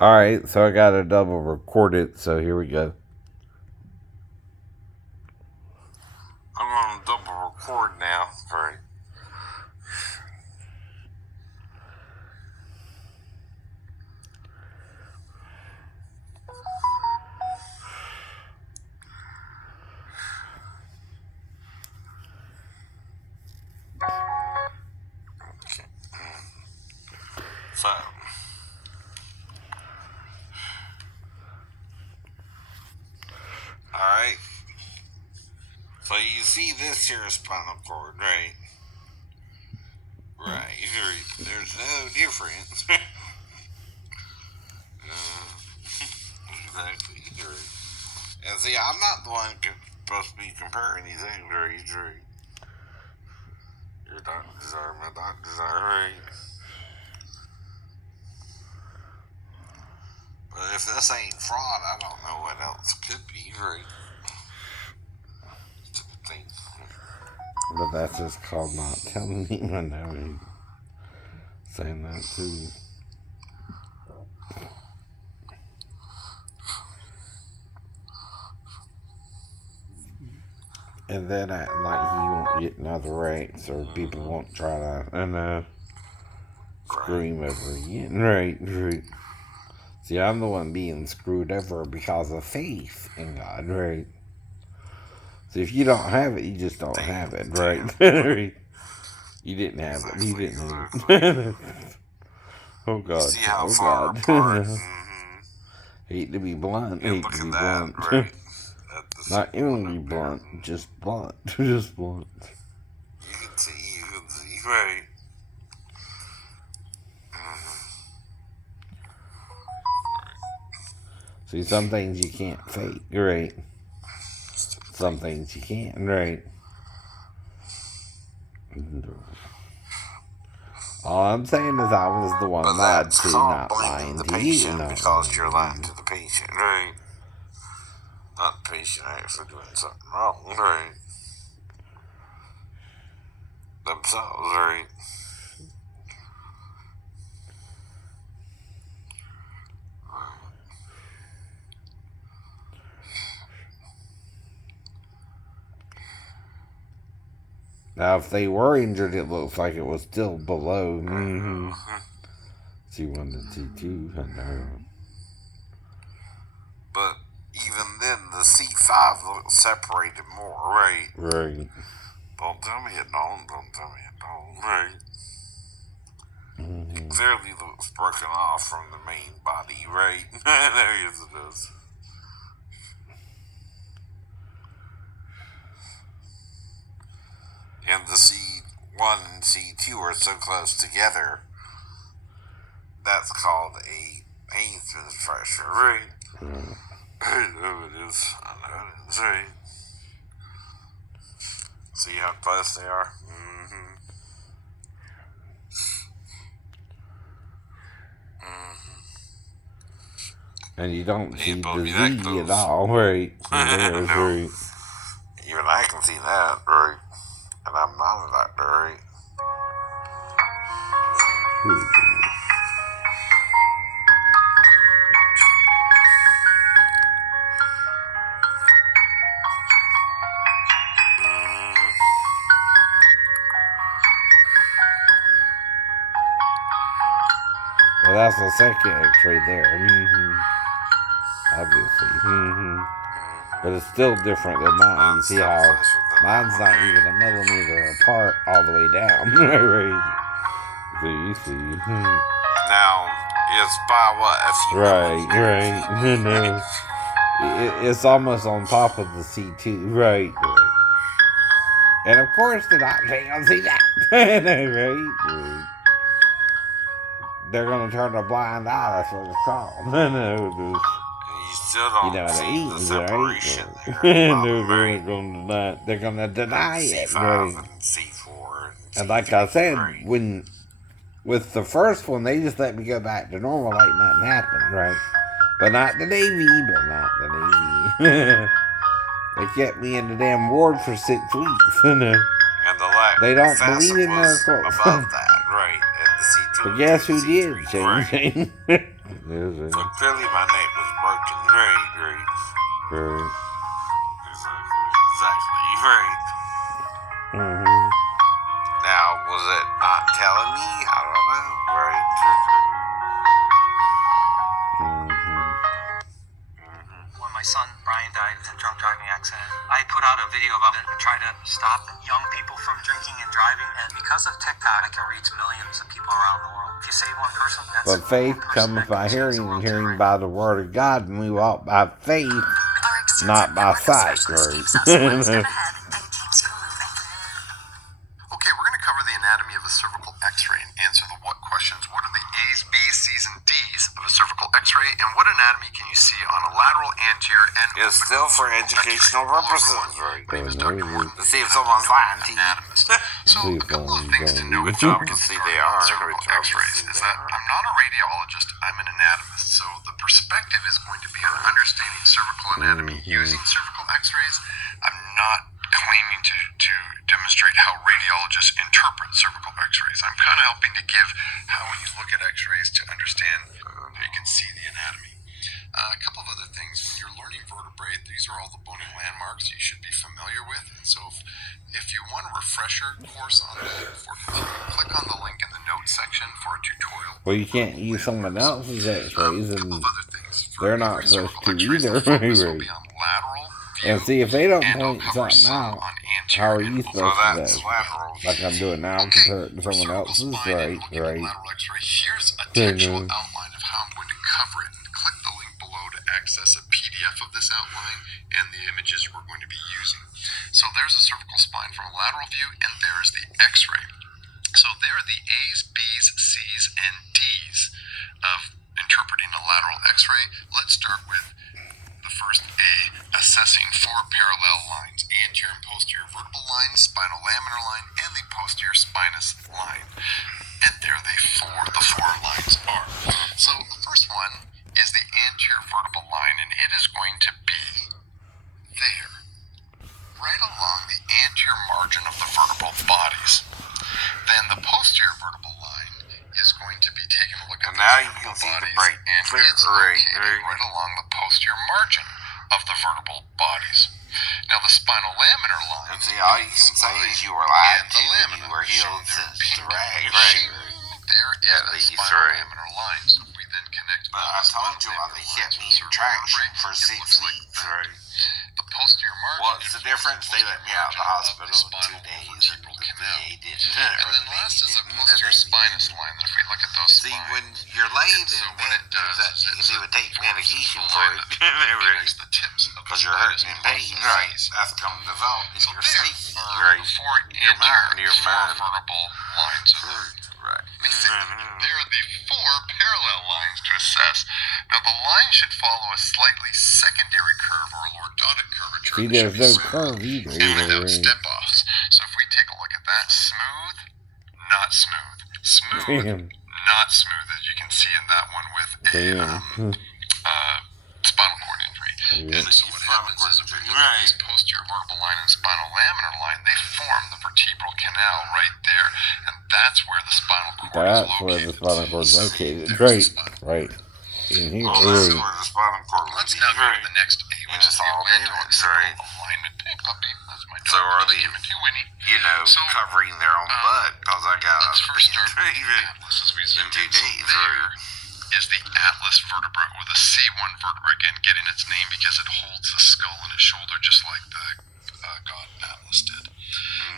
Alright, so I got to double record it, so here we go. I'm going to double record now. Right. Okay. So. Alright. So you see this here spinal cord, right? Right. There's no difference. Exactly. Right. And see, I'm not the one supposed to be comparing these things, right? Your doctors are, my doctors are, right? But if this ain't fraud, I don't know what else could be, right? But that's just called not telling me. I know he's saying that too. And then acting like he won't get another X, or people won't try to scream over again. Right. See, I'm the one being screwed over because of faith in God, right? See, if you don't have it, you just don't have it, right? You didn't have it. You didn't have it. Oh, God. See how oh, far God. apart. Hate to be blunt. And Hate look to be at that, blunt. right? Not only blunt, just blunt. Just blunt. You can see, right? See, some things you can't fake, right? Some things you can't, right? All I'm saying is I was the one lied to, not lying the to you. patient because you're lying to the patient, right? Not the patient actually doing something wrong, right? Themselves, right? Now, if they were injured, it looks like it was still below. T1 to T2, I know. But even then, the C5 looks separated more, right? Right. Don't tell me it don't. Don't tell me it don't. Right. It clearly looks broken off from the main body, right? There it is. And the C1 and C2 are so close together. That's called a Haynes fracture, right? I know it is. Right? See how close they are? And you don't see the Z at all, right? There's No. right. Even I can see that, right? And I'm not a doctor, right? Well, that's the second X-ray there. Obviously. But it's still different than mine. You see how mine's not even a millimeter apart all the way down. Right? So you see. Now, it's by what? A few Right. No. It's almost on top of the C2. Right. And of course the doctor ain't gonna see that. Right? They're gonna turn a blind eye, that's what it's called. You still don't see the separation there. They're gonna deny it. C5 Right? and C4 And like I said, with the first one, they just let me go back to normal like nothing happened, right? But not the Navy. They kept me in the damn ward for 6 weeks. And the they don't believe in miracles. Above that, right? At the C2 but guess who C3, did? Shane. Is it? So clearly my neck was broken. Right. Right. Exactly. Right. Mm-hmm. Now, was it not telling me? I don't know. Right. When my son Brian died in a drunk driving accident, I put out a video about it and tried to stop young people from drinking and driving. And because of TikTok, I can reach millions of people around the world. If you save one person, that's But faith one person cometh that by can change the hearing, world and hearing too, by the word of God, and we walk by faith, not by sight. Right. Okay, we're going to cover the anatomy of a cervical x-ray and answer the what questions. What are the A's, B's, C's, and D's of a cervical x-ray, and what anatomy can you see on a lateral, anterior, and It's still for educational purposes, right? My name is Dr. Morgan. To see if someone's lying to you. Anatomist. So, a couple of things to note Please don't see they are. cervical x-rays is that I'm not a radiologist, I'm an anatomist. So the perspective is going to be on understanding cervical anatomy using cervical x-rays. I'm not claiming to demonstrate how radiologists interpret cervical x-rays. I'm kind of helping to give how when you look at x-rays to understand how you can see the anatomy. A couple of other things. When you're learning vertebrae, these are all the bony landmarks you should be familiar with. And so if you want a refresher course on that before continuing, click on the link in the notes section for a tutorial. Well, you can't use someone else's x-rays, and Other things. they're not supposed to either. The focus will Right. be on lateral And see, if they don't and I'll point cover something some out, on how are anterior you and supposed to that's know? lateral. Like I'm doing now, compare it to someone else's, right? Right. Lateral x-ray. Here's a textual outline of how I'm going to cover it. And click the link below to access a PDF of this outline and the images we're going to be using. So there's a cervical spine from a lateral view, and there's the x-ray. So there are the A's, B's, C's, and D's of interpreting a lateral x-ray. Let's start with the first A, assessing four parallel lines, anterior and posterior vertebral line, spinal laminar line, and the posterior spinous line. And there the four lines are. So the first one is the anterior vertebral line, and it is going to be there, right along the anterior margin of the vertebral bodies. Then the posterior vertebral line is going to be taking a look at And now the you can vertebral see the bodies, break. and Clear, it's right, located right along the posterior margin of the vertebral bodies. Now the spinal laminar line. And see, all you can say is you were lied and to the and lamina you were healed shown there since the pink rag. shade. Right. There is At the least, spinal right. laminar line. So if we then connect But all I the told spinal you why they laminar kept lines me with in cervical traction vertebrae, for it 6 looks like weeks. that. Right. The posterior margin. What's the difference? They let me out of the hospital in 2 days and the canal. VA didn't. And Or then the last Navy is the didn't. posterior spinous line. And if we look at those See, spines, when you're laying so in what bed, it does that is you can it's even take forms medication the for line it. that connects the tips of the Because you're hurting in pain, right? That's going to develop in So your there safety, are right? the four Your mind, anterior, your four mind. vertebral lines of Right. There are the four parallel lines to assess. Now, the line should follow a slightly secondary curve or a lordotic curvature. See, that there's should be no smooth curve either. and without Right. step-offs. So if we take a look at that, smooth, not smooth. Smooth, Damn. not smooth, as you can see in that one with a Damn. spinal cord injury. Yeah. And so what happens is if we look at this posterior vertebral line and spinal laminar line, they form the vertebral canal right there, and that's where the spinal cord That's is where located. the spinal cord's So located. there's Right. the spinal Right. In here. Well, that's Right. where the spinal cord would Let's be. now go to Right. the next A, which is it's the all atlantoaxial right. alignment. Hey, puppy, that's my dog. So are Just they- give it to Winnie. You know, So, covering their own butt because I got Let's a first bend. start with the atlas as we zoom In 2 in. So days, there is the atlas vertebra, or the C1 vertebra, again getting its name because it holds the skull in its shoulder just like the god Atlas did.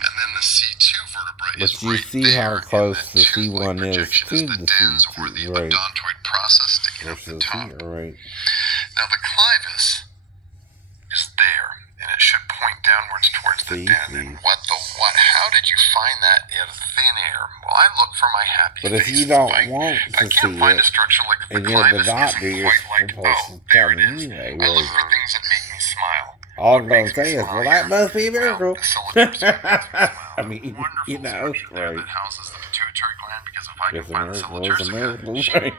And then the C2 vertebra But is you right see there, how and close that the tooth-like C1 is projection to is the the dens or C2, the right. odontoid process sticking up the Versus top. here, right. Now the clivus is there, and it should point downwards towards the See, den. see. And what? How did you find that in thin air? Well, I look for my happy But if face. you don't I want to can't see find it, a structure like the and you're the clivus doctor, isn't you're quite like, supposed to there tell it me is. anyway, I look right. for things that make me smile. All I'm What going makes to me say is, smile well, that here? must be a Well, miracle. the cylinders that makes me smile. I mean, Wonderful you know, structure there right. that houses the pituitary gland, because if I can It's a find the miracle, it's a miracle, cylinders, right.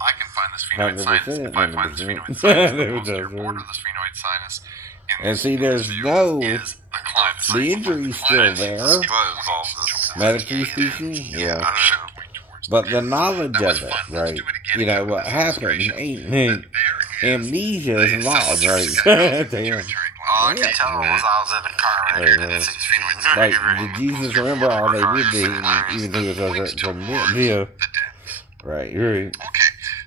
I can find the sphenoid sinus. 100%, If I find the 100%. sphenoid sinus, the It posterior does, border right. of the sphenoid sinus in And this see, there's view no, is the clivus. the injury's still there. But it's all just Medically speaking, yeah, I yeah. don't know. But the knowledge That was of it, fun. Let's right? do it again. You know, After what this happened illustration. ain't There is amnesia is the involved, self-service right? guy. Damn. All I could tell was I was in a car wreck Right, at 6 feet. Like, did Jesus remember all they did to him, even though he was resurrected from death? Yeah. The depth. Right. Okay,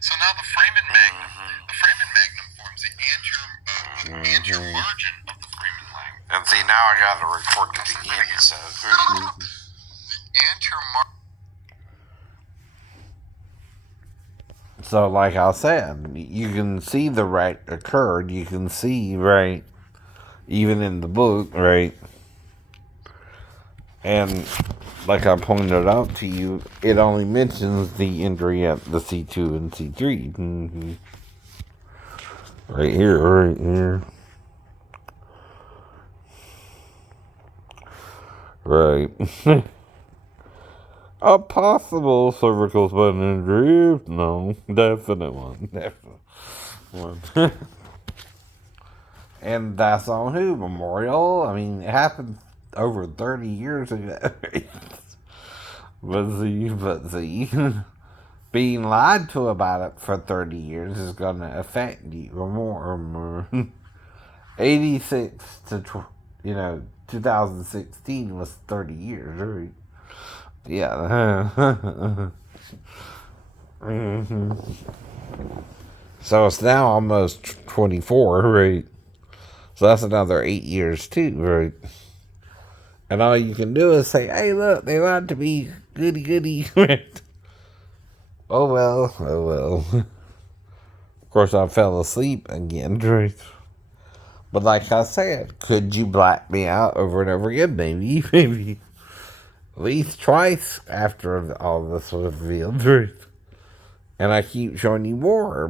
so now the foramen magnum. The foramen magnum forms the anterior margin of the foramen magnum. And see, now I got to record it again, so. The anterior margin. So, like I said, you can see the wreck occurred. You can see, right, even in the book, right? And like I pointed out to you, it only mentions the injury at the C2 and C3. Mm-hmm. Right here. Right. A possible cervical spine injury? No, definite one. Definite one. And that's on who? Memorial? I mean, it happened over 30 years ago. But see, being lied to about it for 30 years is going to affect you more. 86 to, 2016 was 30 years, right? Yeah. Mm-hmm. So it's now almost 24, right? So that's another 8 years too, right? And all you can do is say, hey, look, they lied to me. Goody, goody. Oh, well. Of course, I fell asleep again, right? But like I said, could you black me out over and over again? Maybe. At least twice after all this was revealed, right? And I keep showing you more.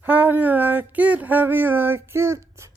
How do you like it?